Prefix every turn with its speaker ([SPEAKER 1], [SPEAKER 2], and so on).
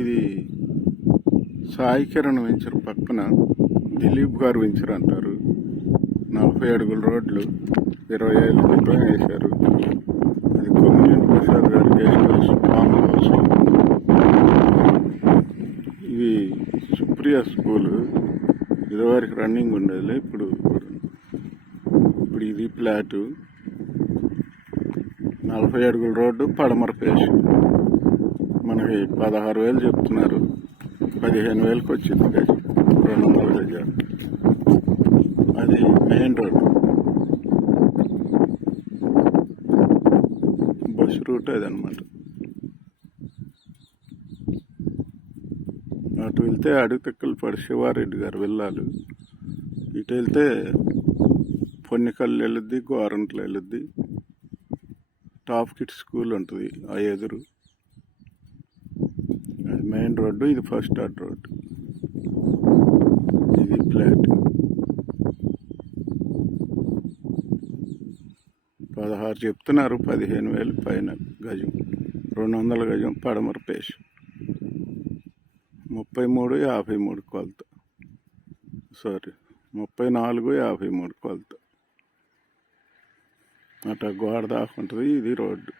[SPEAKER 1] ఇది సాయి కిరణ్ వెంచర్ పక్కన దిలీప్ గారు వెంచర్ అంటారు. నలభై అడుగుల రోడ్లు ఇరవై ఏళ్ళ క్రితం వేశారు అది కొమ్మినేని ప్రసాద్ గారి గెస్ట్ హౌస్ ఫామ్ హౌస్. ఇది సుప్రియ స్కూల్. ఇదివరకు రన్నింగ్ ఉండేది ఇప్పుడు ఇప్పుడు ఇది ప్లాటు నలభై అడుగుల రోడ్డు పడమర పేష్ పదహారు వేలు చెప్తున్నారు. పదిహేను వేలకు వచ్చింది గజ. రెండు వందల గజాలు అది మెయిన్ రోడ్డు బస్ రూట్ అది అనమాట అటు వెళ్తే అడుగుతెక్కలు పడి శివారెడ్డి గారు వెళ్ళాలి. ఇటు వెళ్తే పొన్నికల్లు వెళ్ళుద్ది గోరంట్లు వెళ్ళుద్ది టాప్ కిట్ స్కూల్ ఉంటుంది ఆ ఎదురు. రోడ్డు ఇది ఫస్ట్ స్టార్ట్ రోడ్డు. ఇది ఫ్లాట్. పదహారు చెప్తున్నారు పదిహేను వేలు పైన గజం. రెండు వందల గజం పడమర పేష్. ముప్పై మూడు యాభై మూడు కొలత. సారీ ముప్పై నాలుగు యాభై మూడు కొలత. అట్లా గోడ దాకా ఉంటుంది ఇది రోడ్డు.